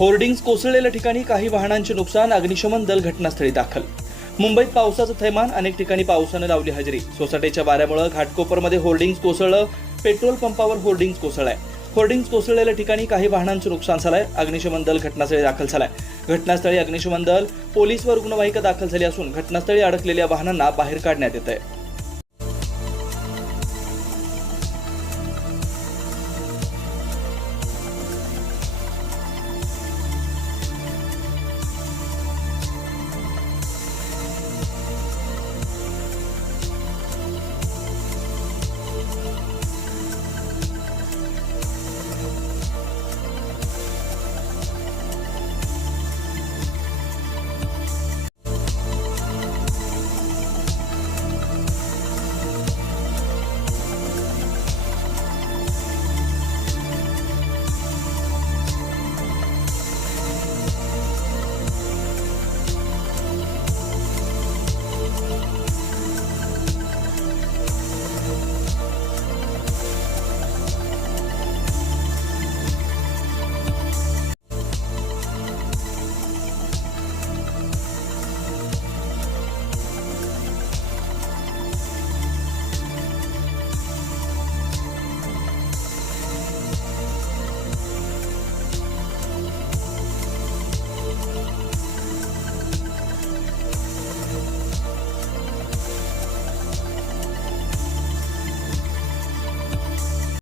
Hoardings कोसळलेल्या ठिकाणी काही वाहनांचे नुकसान, अग्निशमन दल घटनास्थळी दाखल. मुंबईत पावसाचं थैमान, अनेक ठिकाणी पावसानं लावली हजेरी. सोसाट्याच्या वाऱ्यामुळे घाटकोपरमध्ये होर्डिंग्स कोसळलं. पेट्रोल पंपावर होर्डिंग्स कोसळलाय. होर्डिंग्स कोसळलेल्या ठिकाणी काही वाहनांचं नुकसान झालंय. अग्निशमन दल घटनास्थळी दाखल झालाय. घटनास्थळी अग्निशमन दल, पोलीस व रुग्णवाहिका दाखल झाली असून घटनास्थळी अडकलेल्या वाहनांना बाहेर काढण्यात येत आहे.